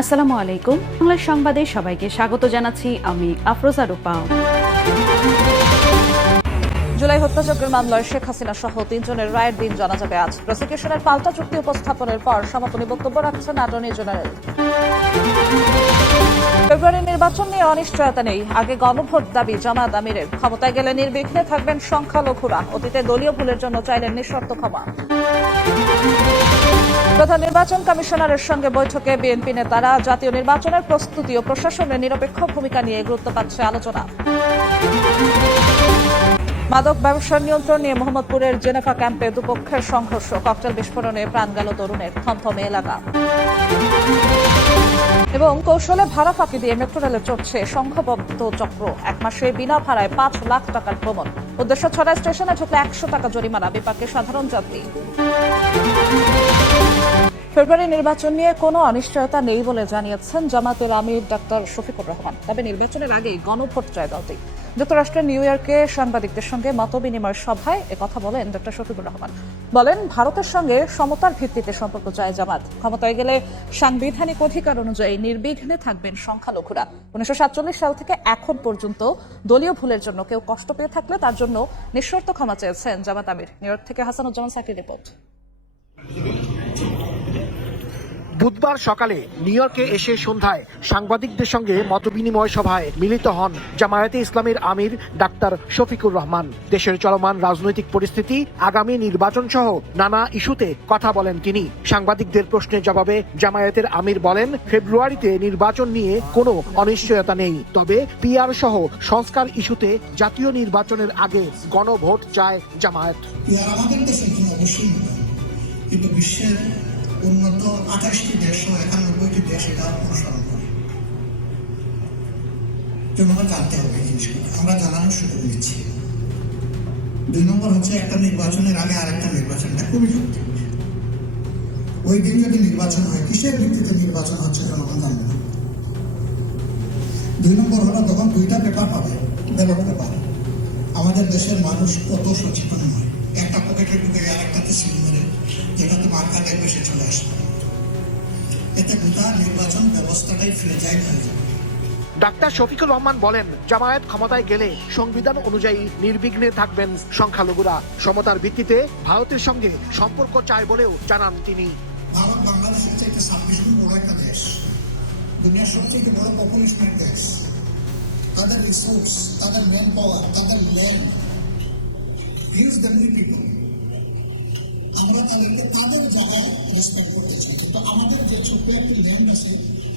আসসালামু আলাইকুম। বাংলা সংবাদে সবাইকে স্বাগত জানাচ্ছি আমি আফরোজা রূপা। জুলাই হত্যাযজ্ঞের মামলায় শেখ হাসিনা সহ 3 জনের রায়ের দিন জানা যাবে আজ। প্রসিকিউশনের পাল্টা যুক্তি উপস্থাপনের পর সমাপনী বক্তব্য রাখছেন অ্যাটর্নি জেনারেল। ফেব্রুয়ারি নির্বাচন নিয়ে অনিশ্চয়তা নেই, আগে গণভোট দাবি জামায়াত আমিরের। ক্ষমতায় গেলে নির্বিঘ্নে থাকবেন সংখ্যালঘুরা, অতীতে দলীয় ভুলের জন্য চাইলেন নিঃশর্ত ক্ষমা। প্রধান নির্বাচন কমিশনারের সঙ্গে বৈঠকে বিএনপি নেতারা জাতীয় নির্বাচনের প্রস্তুতি ও প্রশাসনের নিরপেক্ষ ভূমিকা নিয়ে গুরুত্ব পাচ্ছে আলোচনা। মাদক ব্যবসার নিয়ন্ত্রণ নিয়ে মোহাম্মদপুরের জেনেভা ক্যাম্পে দুপক্ষের সংঘর্ষ, ককটেল বিস্ফোরণে প্রাণ গেল তরুণের, থমথমে এলাকা। এবং কৌশলে ভাড়া ফাঁকি দিয়ে মেট্রো রেলে চড়ছে সংঘবদ্ধ চক্র, 1 মাসে বিনা ভাড়ায় 5 লাখ টাকার ভ্রমণ। উদ্দেশ্য ছড়া স্টেশনে ঢুকলে 100 টাকা জরিমানা, বিপাকে সাধারণ যাত্রী। ফেব্রুয়ারি নির্বাচন নিয়ে কোনো অনিশ্চয়তা নেই বলে জানিয়েছেন জামায়াতের আমির ডাক্তার শফিকুর রহমান। তবে নির্বাচনের আগেই গণভোট চায় দলটি। যুক্তরাষ্ট্রের নিউ ইয়র্কে সাংবাদিকদের সঙ্গে মতবিনিময় সভায় একথা বলেন ডাক্তার শফিকুর রহমান। বলেন, ভারতের সঙ্গে সমতার ভিত্তিতে সম্পর্ক চায় জামাত। ক্ষমতায় গেলে সাংবিধানিক অধিকার অনুযায়ী নির্বিঘ্নে থাকবেন সংখ্যালঘুরা। 1947 সাল থেকে এখন পর্যন্ত দলীয় ভুলের জন্য কেউ কষ্ট পেয়ে থাকলে তার জন্য নিঃশর্ত ক্ষমা চেয়েছেন জামাত আমির। নিউ ইয়র্ক থেকে হাসানুজ্জামান সাকির রিপোর্ট। বুধবার সকালে নিউ ইয়র্কে এসে সন্ধ্যায় সাংবাদিকদের সঙ্গে মতবিনিময় সভায় মিলিত হন জামায়াতে ইসলামীর আমির ডাক্তার শফিকুর রহমান। দেশের চলমান রাজনৈতিক পরিস্থিতি, আগামী নির্বাচন সহ নানা ইস্যুতে কথা বলেন তিনি। সাংবাদিকদের প্রশ্নের জবাবে জামায়াতের আমির বলেন, ফেব্রুয়ারিতে নির্বাচন নিয়ে কোনো অনিশ্চয়তা নেই, তবে পিআর সহ সংস্কার ইস্যুতে জাতীয় নির্বাচনের আগে গণভোট চায় জামায়াত। বিশ্বের উন্নত 28টি দেশ ও 91টি দেশ এটা অনুসরণ করে। জনগণ জানতে হবে এই জিনিসগুলো, আমরা জানানোর সুযোগ দিচ্ছি। 2 নম্বর হচ্ছে, একটা নির্বাচনের আগে আরেকটা নির্বাচনটা খুবই জরুরি। ওই দিন যদি নির্বাচন হয়, কিসের ভিত্তিতে নির্বাচন হচ্ছে জনগণ জানবে না। 2 নম্বর হলো, তখন 2টা পেপার পাবে, ব্যালট পেপার। আমাদের দেশের মানুষ কত সচেতন নয়, একটা পকেটে ঢুকে আরেকটাতে সিল মেরে যেটাতে মার্কা দেখবে সে চলে আসবে। এতে গোটা নির্বাচন ব্যবস্থাটাই ফ্রেজাইল হয়ে যাবে। ডাক্তার শফিকুর রহমান বলেন, জামায়াত ক্ষমতায় গেলে সংবিধান অনুযায়ী নির্বিঘ্নে থাকবেন সংখ্যালঘুরা। সমতার ভিত্তিতে ভারতের সঙ্গে সম্পর্ক চায় বলেও জানান তিনি। ভারত বাংলাদেশের চাইতে 26 গুণ বড় একটা দেশ, দুনিয়ার সবচেয়ে বড় পপুলেশনের দেশ। তাদের রিসোর্স, তাদের ম্যান পাওয়ার, তাদের ল্যান্ড, হিউজ দেমনি পিপল। আমরা তাদেরকে তাদের জায়গায় রেসপেক্ট করতে চাই, কিন্তু আমাদের যে ছোট্ট একটি ল্যান্ড আছে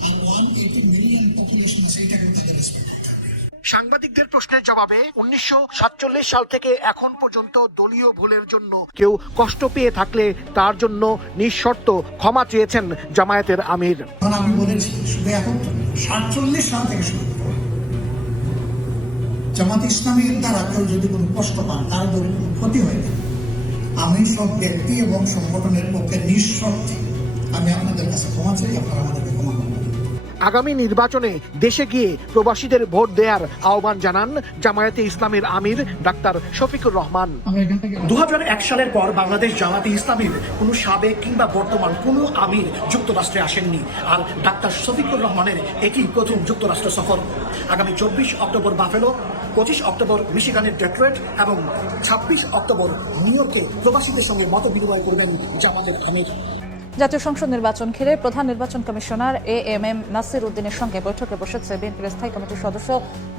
আর 180 মিলিয়ন পপুলেশন আছে, এটাকে তাদের রেসপেক্ট করতে হবে। সাংবাদিকদের প্রশ্নের জবাবে 1947 সাল থেকে এখন পর্যন্ত দলীয় ভুলের জন্য কেউ কষ্ট পেয়ে থাকলে তার জন্য নিঃশর্ত ক্ষমা চেয়েছেন জামায়াতের আমির। আমি বলেছি, শুধু এখন 47 সাল থেকে শুরু করে জামাত ইসলামীর দ্বারা কেউ যদি কোনো কষ্ট পান, তার কোনো ক্ষতি হয়নি, আমি সব ব্যক্তি এবং সংগঠনের পক্ষে নিঃশর্তে আমি আপনাদের কাছে ক্ষমা চাই, আপনারা আমাদেরকে ক্ষমা করবেন। আগামী নির্বাচনে দেশে গিয়ে প্রবাসীদের ভোট দেওয়ার আহ্বান জানান জামায়াতে ইসলামীর আমির ডাক্তার শফিকুর রহমান। 2001 সালের পর বাংলাদেশ জামায়াতে ইসলামীর কোনো সাবেক কিংবা বর্তমান কোনো আমির যুক্তরাষ্ট্রে আসেননি, আর ডাক্তার শফিকুর রহমানের একই প্রথম যুক্তরাষ্ট্র সফর। আগামী 24 অক্টোবর বাফেলো, 25 অক্টোবর মিশিগানের ডেট্রয়েট এবং 26 অক্টোবর নিউ ইয়র্কে প্রবাসীদের সঙ্গে মত বিনিময় করবেন জামায়াতের আমির। জাতীয় সংসদ নির্বাচন ঘিরে প্রধান নির্বাচন কমিশনার এএমএম নাসির উদ্দিনের সঙ্গে বৈঠকে বসেছে বিএনপির স্থায়ী কমিটির সদস্য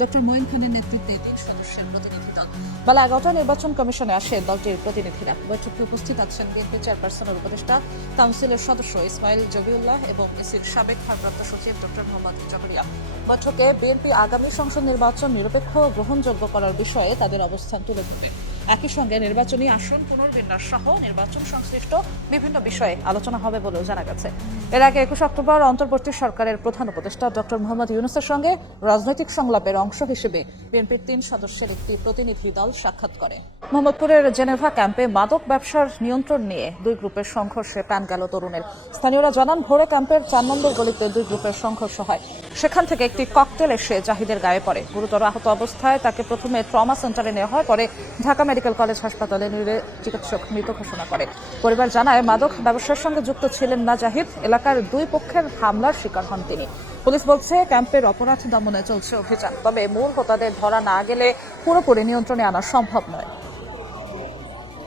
ডক্টর মঈন খানের নেতৃত্বে 3 সদস্যের প্রতিনিধি দল। বেলা 11টায় নির্বাচন কমিশনে আসে দলটির প্রতিনিধিরা। বৈঠকে উপস্থিত আছেন বিএনপি চেয়ারপারসনের উপদেষ্টা, কাউন্সিলের সদস্য ইসমাইল জবিউল্লাহ এবং ইসির সাবেক ভারপ্রাপ্ত সচিব ডক্টর মোহাম্মদ জহরিয়া। বৈঠকে বিএনপি আগামী সংসদ নির্বাচন নিরপেক্ষ গ্রহণযোগ্য করার বিষয়ে তাদের অবস্থান তুলে ধরবে। একই সঙ্গে নির্বাচনী আসন পুনর্বিন্যাস সহ নির্বাচন সংশ্লিষ্ট বিভিন্ন বিষয়ে আলোচনা হবে বলেও জানা গেছে। এর আগে 21 অক্টোবর অন্তর্বর্তী সরকারের প্রধান উপদেষ্টা ডক্টর মোহাম্মদ ইউনূসের সঙ্গে রাজনৈতিক সংলাপের অংশ হিসেবে বিএনপির 3 সদস্যের একটি প্রতিনিধি দল সাক্ষাৎ করে। মোহাম্মদপুরের জেনেভা ক্যাম্পে মাদক ব্যবসার নিয়ন্ত্রণ নিয়ে 2 গ্রুপের সংঘর্ষে প্রাণ গেল তরুণের। স্থানীয়রা জানান, ভোরে ক্যাম্পের 4 নম্বর গলিতে 2 গ্রুপের সংঘর্ষ হয়। সেখান থেকে একটি ককটেল এসে জাহিদের গায়ে পড়ে। গুরুতর আহত অবস্থায় তাকে প্রথমে ট্রমা সেন্টারে নেওয়া হয়, পরে ঢাকা মেডিকেল কলেজ হাসপাতালে নিলে চিকিৎসক মৃত ঘোষণা করে। পরিবার জানায়, মাদক ব্যবসার সঙ্গে যুক্ত ছিলেন না জাহিদ। এলাকার দুই পক্ষের হামলার শিকার হন তিনি। পুলিশ বলছে, ক্যাম্পের অপরাধ দমনে চলছে অভিযান, তবে মূল হোতাদের ধরা না গেলে পুরোপুরি নিয়ন্ত্রণে আনা সম্ভব নয়।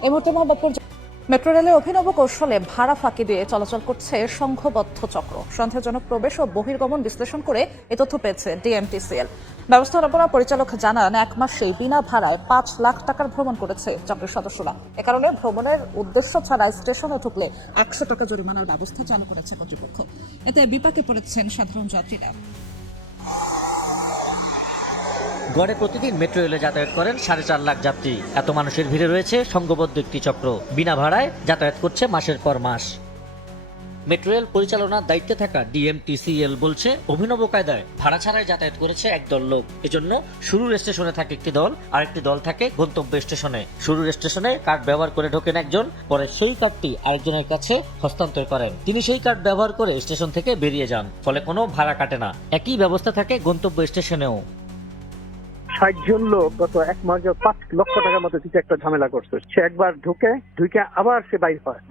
এই মুহূর্তে মোহাম্মদপুর মেট্রো রেলে অভিনব কৌশলে ভাড়া ফাঁকি দিয়ে চলাচল করছে সংঘবদ্ধ চক্র। সন্দেহজনক প্রবেশ ও বহির্গমন বিশ্লেষণ করে এ তথ্য পেয়েছে ডিএমটিসিএল। ব্যবস্থাপনা পরিচালক জানান, এক মাসেই বিনা ভাড়ায় 5 লাখ টাকার ভ্রমণ করেছে চক্রের সদস্যরা। এ কারণে ভ্রমণের উদ্দেশ্য ছাড়া স্টেশনে ঢুকলে 100 টাকা জরিমানার ব্যবস্থা চালু করেছে কর্তৃপক্ষ। এতে বিপাকে পড়েছেন সাধারণ যাত্রীরা। গড়ে প্রতিদিন মেট্রো রেলে যাতায়াত করেন 4.5 লাখ যাত্রী। এত মানুষের ভিড়ে রয়েছে সংঘবদ্ধ একটি চক্র, বিনা ভাড়ায় যাতায়াত করছে মাসের পর মাস। মেট্রো রেল পরিচালনার দায়িত্বে থাকা ডিএমটিসিএল বলছে, অভিনব কায়দায় ভাড়া ছাড়াই যাতায়াত করেছে একদল লোক। এজন্য শুরুর স্টেশনে থাকে একটি দল, আরেকটি দল থাকে গন্তব্য স্টেশনে। শুরুর স্টেশনে কার্ড ব্যবহার করে ঢোকেন একজন, পরে সেই কার্ডটি আরেকজনের কাছে হস্তান্তর করেন। তিনি সেই কার্ড ব্যবহার করে স্টেশন থেকে বেরিয়ে যান, ফলে কোনো ভাড়া কাটে না। একই ব্যবস্থা থাকে গন্তব্য স্টেশনেও। 60 জন লোক গত 1 মাস 5 লক্ষ টাকার মতো কিছু একটা ঝামেলা করছে। সে একবার ঢুকে আবার সে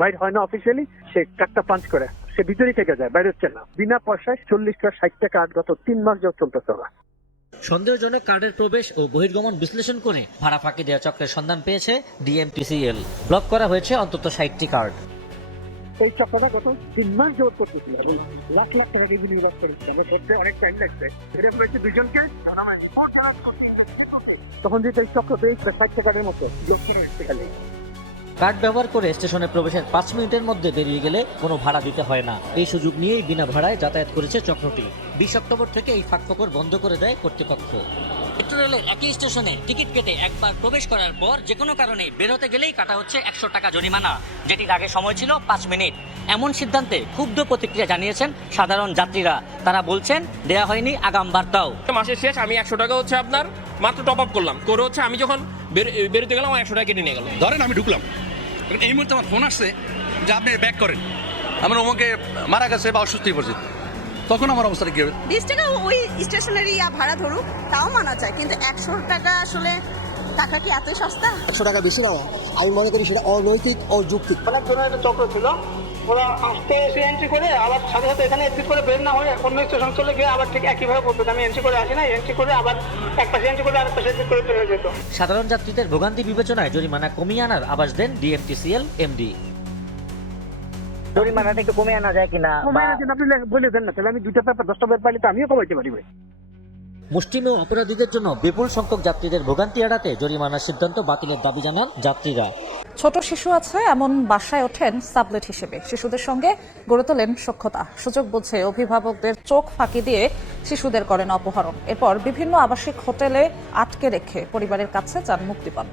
বাইর হয় না অফিসিয়ালি, সে কার্ডটা পাঞ্চ করে সে ভিতরেই থেকে যায়, বাইরে হচ্ছে না। বিনা পয়সায় 40-60 টাকা গত 3 মাস যাবত চলতেছে। সন্দেহজনক কার্ডের প্রবেশ ও বহির্গমন বিশ্লেষণ করে ভাড়া ফাঁকি দেওয়া চক্রের সন্ধান পেয়েছে ডিএমটিসিএল। ব্লক করা হয়েছে অন্তত 60টি কার্ড। এই চক্রটা গত 3 মাস যাবত করতেছিল, লাখ লাখ টাকা রেভিনিউ লস করেছে। অনেক টাইম লাগছে। এটা হয়েছে দুজনকে তখন যেটা এই চক্র পেয়েছে 60 টাকার মতো ব্লক করা হয়েছে। খালি কার্ড ব্যবহার করে স্টেশনে প্রবেশের 5 মিনিটের মধ্যে বেরিয়ে গেলে কোনো ভাড়া দিতে হয় না। এই সুযোগ নিয়েই বিনা ভাড়ায় যাতায়াত করেছে চক্রটি। 20 অক্টোবর থেকে এই ফাঁকফোকর বন্ধ করে দেয় কর্তৃপক্ষ। মেট্রো রেলের একই স্টেশনে টিকিট কেটে একবার প্রবেশ করার পর যে কোনো কারণে বের হতে গেলেই কাটা হচ্ছে 100 টাকা জরিমানা, যেটির আগে সময় ছিল 5 মিনিট। এমন সিদ্ধান্তে ক্ষুব্ধ প্রতিক্রিয়া জানিয়েছেন সাধারণ যাত্রীরা। তারা বলছেন, দেয়া হয়নি আগাম বার্তাও। মাসের শেষ আমি 100 টাকা হচ্ছে আপনার মাত্র টপ আপ করলাম করে হচ্ছে আমি যখন বেরোতে গেলাম 100 টাকা কেটে নিয়ে গেল। ধরেন আমি ঢুকলাম, এই মুহূর্তে আমার ফোন আসছে যে আপনি ব্যাক করেন, আমার ওমাকে মারা গেছে বা অসুস্থ হয়ে পড়ছে, তখন আমার অবস্থাটা কি হবে? 20 টাকা ওই স্টেশনারি ভাড়া ধরুক তাও মানা যায়, কিন্তু 100 টাকা আসলে টাকা কি এত সস্তা? 100 টাকা বেশি নেওয়া আমি মনে করি সেটা অনৈতিক, অযৌক্তিক। অনেক ধরনের একটা চক্র ছিল, ওরা আসতে এসে এন্ট্রি করে আবার সাথে সাথে এখানে এক্সিট করে বের না হয়ে অন্য স্টেশন চলে গিয়ে আবার ঠিক একইভাবে বলতো আমি এন্ট্রি করে আসি না, এন্ট্রি করে আবার এক পাশে এন্ট্রি করে আরেক পাশে এক্সিট করে বের হয়ে যেত। সাধারণ যাত্রীদের ভোগান্তি বিবেচনায় জরিমানা কমিয়ে আনার আভাস দেন ডিএমটিসিএল এমডি। জরিমানাটা একটু কমে আনা যায় কিনা আপনি বলে দেন না, তাহলে আমি 2টা পেপার 10টা পেপার পাইলে তো আমিও কমাইতে পারি। মুষ্টিমেয় অপরাধীদের জন্য বিপুল সংখ্যক যাত্রীদের ভোগান্তি এড়াতে জরিমানার সিদ্ধান্ত বাতিলের দাবি জানান যাত্রীরা। ছোট শিশু আছে এমন বাসায় ওঠেন সাবলেট হিসেবে। শিশুদের সঙ্গে গড়ে তোলেন সখ্যতা। সুযোগ বুঝে অভিভাবকদের চোখ ফাঁকি দিয়ে শিশুদের করেন অপহরণ। এরপর বিভিন্ন আবাসিক হোটেলে আটকে রেখে পরিবারের কাছে চান মুক্তিপণ।